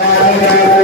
ఇక్కడ